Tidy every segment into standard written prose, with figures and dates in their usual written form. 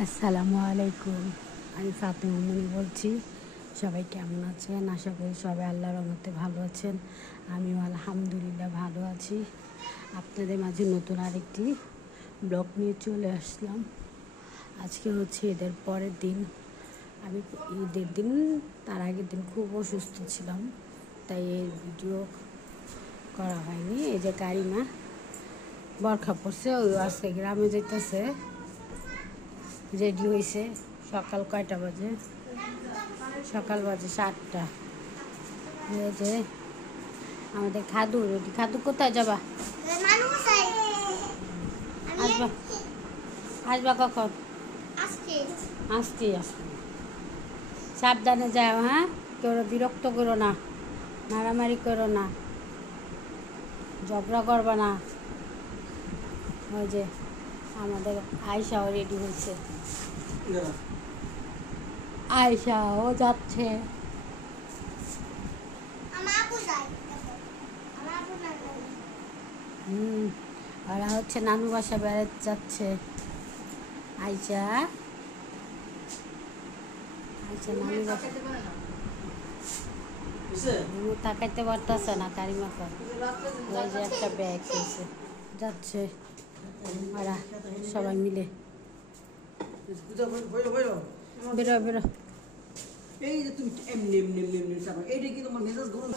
আসসালামু আলাইকুম। আমি ফাতেমা মনি বলছি। সবাই কেমন আছেন? আশা করি সবাই আল্লাহর রহমতে ভালো আছেন। আমিও আলহামদুলিল্লাহ ভালো আছি। আপনাদের মাঝে নতুন আরেকটি ব্লগ নিয়ে চলে আসলাম। আজকে হচ্ছে ঈদের পরের দিন। আমি ঈদের দিন তার আগের দিন খুব অসুস্থ ছিলাম, তাই এই ভিডিও করা হয়নি। এই যে কারিমা বরখা পড়ছে, ওই আজকে গ্রামে যেতেছে, রেডি হয়েছে। সকাল কয়টা বাজে? সকাল বাজে 7টা। এই যে আমাদের খাদু রেডি। খাদু কোথায় যাবা? আসবা আসবা কখন? আজকে আসবে। সাবধানে যাও, হ্যাঁ? কেউ বিরক্ত করো না, মারামারি করো না, ঝগড়া করবা না। ওই যে আমাদের আয়শাও রেডি হয়েছে। আয়শাও যাচ্ছে। ওরা হচ্ছে নানু বাসা বেড়াতে যাচ্ছে। আয়শা নানু বাসা তাকাইতে পারতেছে না কারিমা কর। ওই যে একটা ব্যাগ হয়েছে, যাচ্ছে ওরা সবাই মিলে। বেরো বেরো। এই যে তুমি এমনি এমনি এমনি এমনি চাপা, এইটা কি তোমার মেজাজ গরম?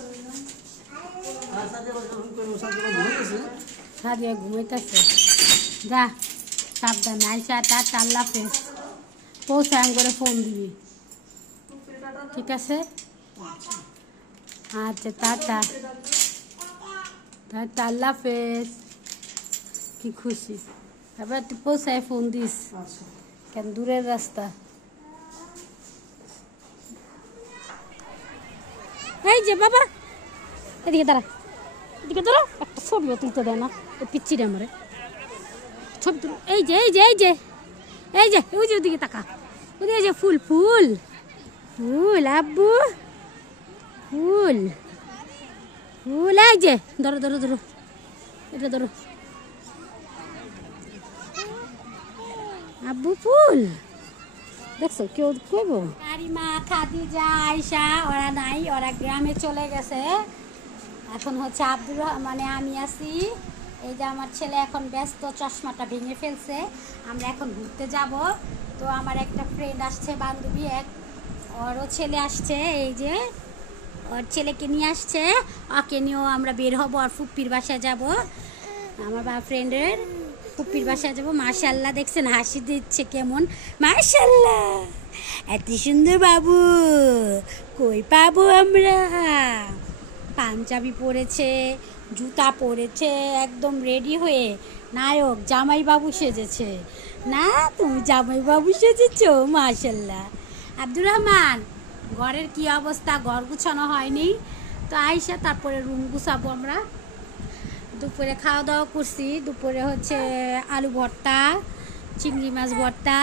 সাজিয়া ঘুমাইতেছে। যা সাবধানে। আইসা টাটা, আল্লাহ হাফেজ। পৌঁছায় করে ফোন দিবি, ঠিক আছে? আচ্ছা টাটা টাটা, আল্লাহ হাফেজ। কি খুশি। এবার তুই পৌঁছায় ফোন দিস, কেন দূরের রাস্তা। এই যে বাবা, এদিকে দাঁড়া, এদিকে দাঁড়া। একটা ছবিও তুলতে দেয় না ওই পিচ্ছিরে আমারে। ছবি তুল। এই যে এই যে এই যে এই যে ওই যে ওদিকে তাকা, ওদিকে যে ফুল ফুল ফুল আব্বু, ফুল ফুল। এই যে ধরো ধরো ধরো, এটা ধরো আব্বু, ফুল দেখছো? কেউ কইব? কারিমা, খাদিজা, আয়শা ওরা নাই, ওরা গ্রামে চলে গেছে। এখন হচ্ছে মানে আমি আছি। এই যে আমার ছেলে এখন ব্যস্ত, চশমাটা ভেঙে ফেলছে। আমরা এখন ঘুরতে যাব। তো আমার একটা ফ্রেন্ড আসছে, বান্ধবী এক, ওরও ছেলে আসছে। এই যে ওর ছেলেকে নিয়ে আসছে, ওকে নিয়েও আমরা বের হবো। আর ফুপ্পির বাসায় যাব, আমার ফ্রেন্ডের ফুপ্পির বাসায় যাবো। মাশাল্লাহ, দেখছেন হাসি দিচ্ছে কেমন? মাশাল্লাহ, এত সুন্দর বাবু কই পাবো আমরা? পাঞ্জাবি পরেছে, জুতা পরেছে, একদম রেডি হয়ে নায়ক জামাইবাবু সেজেছে। না, তুমি জামাইবাবু সেজেছো? মাশাল্লাহ। আব্দুর রহমান, ঘরের কি অবস্থা? ঘর গুছানো হয়নি তো আইসা তারপরে রুম গুছাবো আমরা। দুপুরে খাওয়া দাওয়া করছি। দুপুরে হচ্ছে আলু ভর্তা, চিংড়ি মাছ ভর্তা,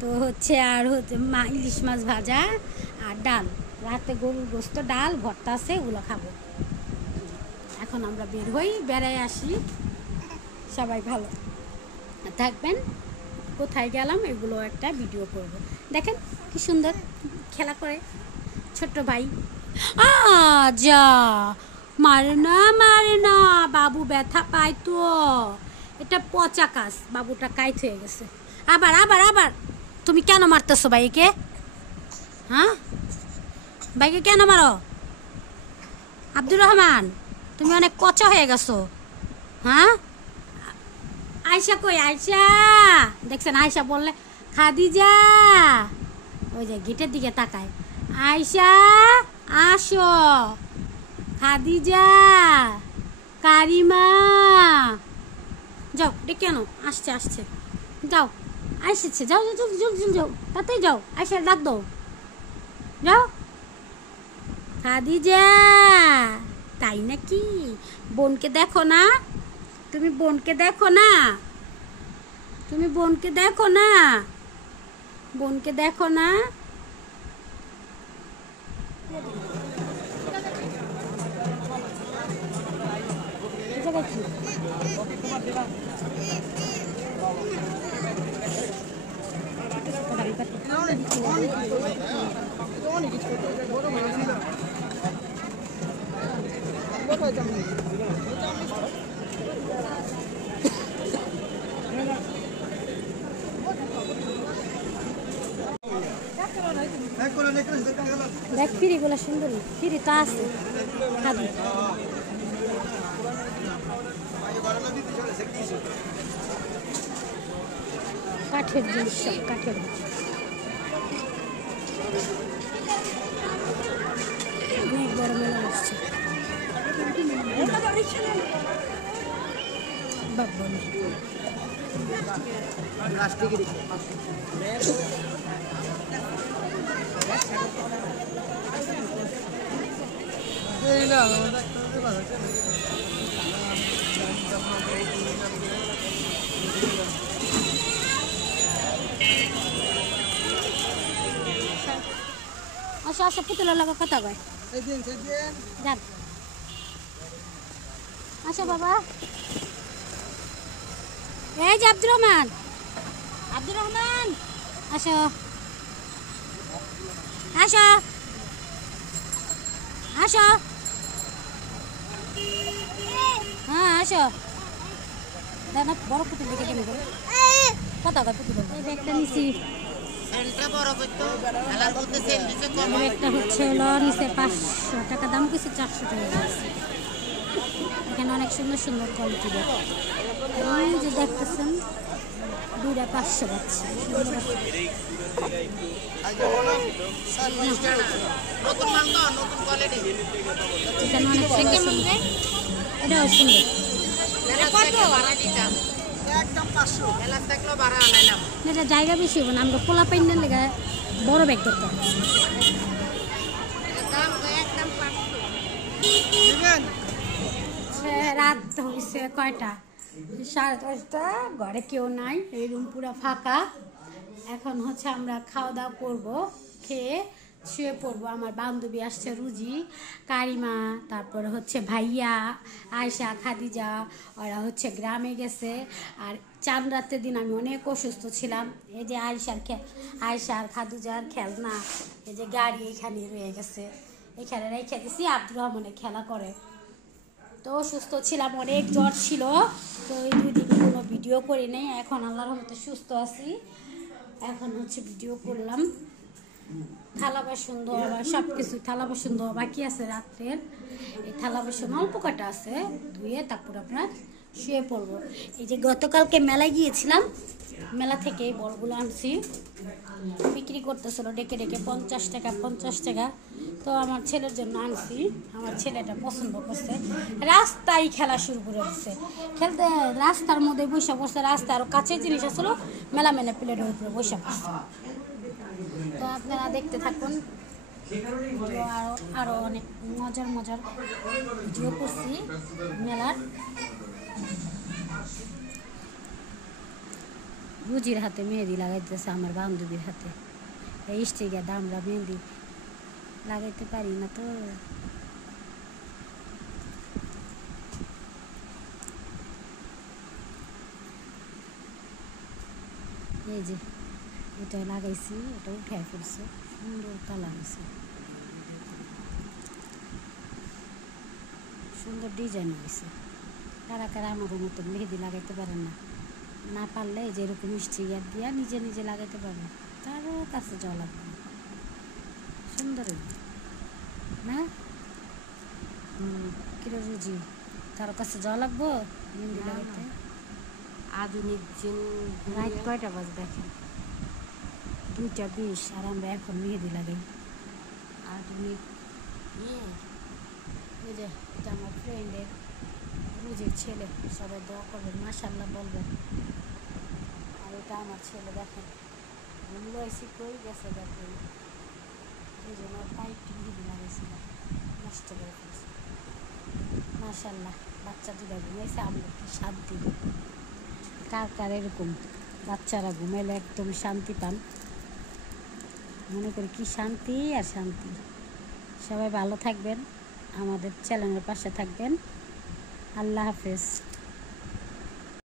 তো হচ্ছে আর হচ্ছে ইলিশ মাছ ভাজা আর ডাল। রাতে গরুর গোস্ত, ডাল, ভর্তা আছে, ওগুলো খাবো। এখন আমরা বের হই, বেড়াই আসি। সবাই ভালো থাকবেন। কোথায় গেলাম এগুলো একটা ভিডিও করব। দেখেন কি সুন্দর খেলা করে ছোট্ট ভাই। যা মারে না, মারে না, বাবু ব্যথা পায় তো। এটা পচা কাজ, বাবুটা কাইট হয়ে গেছে। আবার আবার আবার তুমি কেন মারতেছো ভাইকে? হ্যাঁ, ভাইকে কেন মারো? আব্দুর রহমান, তুমি অনেক কচা হয়ে গেছো। হ্যাঁ, আয়শা কই? আয়শা, দেখছেন আয়শা বললে খাদিজা, ওই যে গেটের দিকে তাকায়। আয়শা আসো, খাদিজা, কারিমা, যাও ডেকে আনো। আসছে আসছে, যাও আসছে, যাও যাও জলদি যাও, তাতেই যাও। আয়শা ডাক দাও, যাও। খাদিজা, তাই নাকি? বোনকে দেখো না? তুমি বোনকে দেখো না? তুমি বোনকে দেখো না? বোনকে দেখো না? দেখ ফিরিগুলো সুন্দর, ফিরি তো আছে খাবি। কাঠের জিনিস, সব কাঠের। অনেক বড় মেলা আসছে বাবা। আসো আসো, পুতুলের লাগা কথা কয় যান। আসো বাবা, এই যে আব্দুর রহমান, আব্দুর রহমান আসো আসো আসো, হ্যাঁ আসো। দাদা বড় পুতুল দেখে কেন করে কথা কয় পুতুল। এই ব্যাগটা নিছি, একটা হচ্ছে হলো নিচে 500 টাকা দাম, কিছু 400 টাকা আছে। এখানে অনেক সুন্দর সুন্দর কোয়ালিটি ব্যাগ, এই যে দেখতেছেন দুইটা 500 পাচ্ছে। এখানে অনেক সুন্দর সুন্দর, এটাও সুন্দর। এটা জায়গা বেশি হবে না, আমরা পোলা পাইনের লেগে বড় ব্যাগ দরকার। রাত হয়েছে কয়টা, 10:30। ঘরে কেউ নাই, এই রুম পুরো ফাঁকা। এখন হচ্ছে আমরা খাওয়া দাওয়া করবো, খেয়ে শুয়ে পড়বো। আমার বান্ধবী আসছে, রুজি, কারিমা, তারপরে হচ্ছে ভাইয়া, আয়শা, খাদিজা, ওরা হচ্ছে গ্রামে গেছে। আর চাঁদ রাতের দিন আমি অনেক অসুস্থ ছিলাম। এই যে আয়শার খাদিজার খেলনা, এই যে গাড়ি এখানে রয়ে গেছে, এখানে রেখে দিছি। আব্দুর রহমানের খেলা করে। তো অসুস্থ ছিলাম, অনেক জ্বর ছিল, তো এই 2 দিন কোনো ভিডিও করি নাই। এখন আল্লাহর রহমতে সুস্থ আছি, এখন হচ্ছে ভিডিও করলাম। থালা বাসন ধোয়া, সব কিছু থালা বাসন ধোয়া বাকি আছে রাত্রের। এই থালা বাসন অল্প কটা আছে, ধুয়ে তারপর আপনার শুয়ে পড়বো। এই যে গতকালকে মেলায় গিয়েছিলাম, মেলা থেকে এই বলগুলো আনছি, বিক্রি করতেছিল ডেকে ডেকে 50 টাকা 50 টাকা। তো আমার ছেলের জন্য আনছি, আমার ছেলেটা পছন্দ করছে। রাস্তায় খেলা শুরু করে দিচ্ছে, খেলতে রাস্তার মধ্যে বসে পড়ছে। রাস্তা আরও কাছের জিনিস আসলো, মেলা মেলা প্লেটের উপরে বসে পড়ছে। তো আপনারা দেখতে থাকুন, আরও অনেক মজার মজার ভিডিও করছি মেলার। রুজির হাতে মেহেদি লাগাইতেছে, আমার বান্ধবীর হাতে এই স্টিকের দামরা মেহেদি লাগাইতে পারি না তো। এই যে এটা লাগাইছি, এটা উঠে ফেলছে, সুন্দর কালার হয়েছে, সুন্দর ডিজাইন হয়েছে। কারা কারা আমার মতন মেহেদি লাগাইতে পারেন না, না পারলে এই যে এরকম স্টিকার দিয়া নিজে নিজে লাগাইতে পারবেন, তারও কাছে যাওয়া লাগবে না। সুন্দর না কিরো রুজি, কারো কাছে যাওয়া লাগবো মেহেদি লাগাইতে। আধুনিক রাত কয়টা বাজে দেখেন, 2:20, আর আমরা এখন মেহেদি লাগাই। আধুনিক এই যে এটা আমার ফ্রেন্ডের রুজির ছেলে, সবাই দোয়া করবেন, মাশাআল্লাহ বলবেন। আর এটা আমার ছেলে, দেখেন ঘুমলো এসে কই গেছে, দেখেন এই জন্য পাইপটি মেহেদি লাগাইছিল, নষ্ট করে ফেলছে। মাশাআল্লাহ বাচ্চা দুটা ঘুমাইছে, আমরা কি শান্তি। কার কার এরকম বাচ্চারা ঘুমাইলে একদম শান্তি পান, মনে করি কি শান্তি আর শান্তি। সবাই ভালো থাকবেন, আমাদের চ্যানেলের পাশে থাকবেন। আল্লাহ হাফেজ।